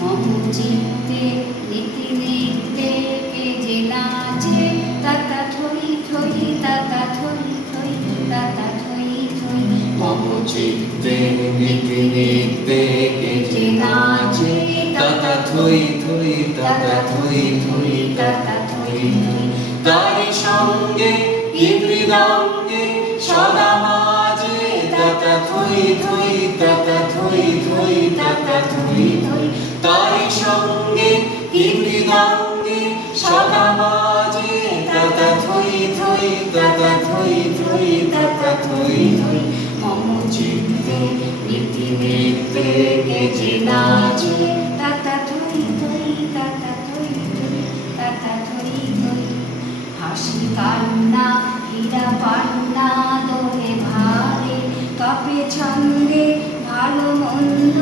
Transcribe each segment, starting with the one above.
মম চিত্তে নীতি নিত্যে কে যে নাচে তাতা থই থই তাতা থই থই তাতা থই থই মম চিত্তে নীতি নিত্যে কে যে নাচে তাতা থই থই তাতা থই থই তাতা থই থই তারি সঙ্গে কি মৃদঙ্গে সদা মাঝে তাতা থই থই তাতা থই থই তাতা থই থই তারি সঙ্গে কি মৃদঙ্গে সদা মাঝে তাতা থই থই তাতা থই থই তাতা থই থই মম চিত্তে নীতি নিত্যে কে যে নাচে তাতা থই থই তাতা থই থই তাতা থই থই হাসি কান্না হীরা পান্না দোহে ভারে কাপে ছন্দে ভালো মন্দ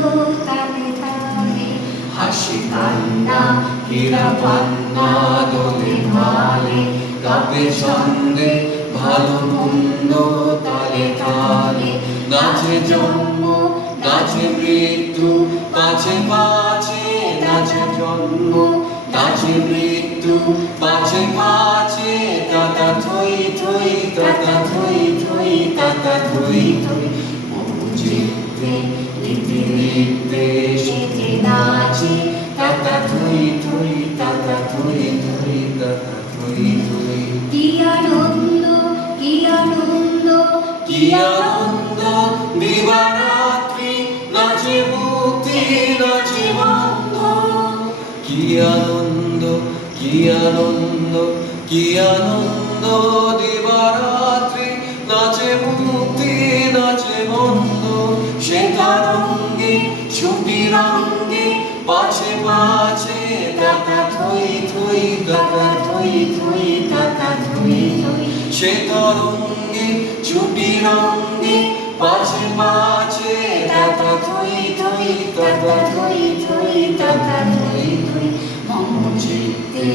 তালে তালে হাসি কান্না হীরা পান্না দোলে ভালে কাপে ছন্দে ভালো মন্দ তালে তালে নাচে জন্ম নাচে মৃত্যু পাছে পাছে নাচে জন্ম নাচে মৃত্যু পাছে পাছে তাতা থই থই তাতা থই থই তাতা থই থই মম চিত্তে নীতি নিত্যে সে যে নাচে তাতা থই থই তাতা থই থই তাতা থই থই কি আনন্দ কি আনন্দ কি আনন্দ দিবারাত্রি নাচে মুক্তি নাচে বন্ধ কি আনন্দ কি আনন্দ কি আনন্দ দিবারাত্রি নাচে মুক্তি নাচে বন্ধ সে তরঙ্গে ছুটি রঙ্গে পাছে পাছে তাতা থই থই তাতা থই থই তাতা থই থই সে তরঙ্গে ছুটি রঙ্গে পাছে পাছে তাতা থই থই তাতা থই থই তাতা থই থই মম চিত্তে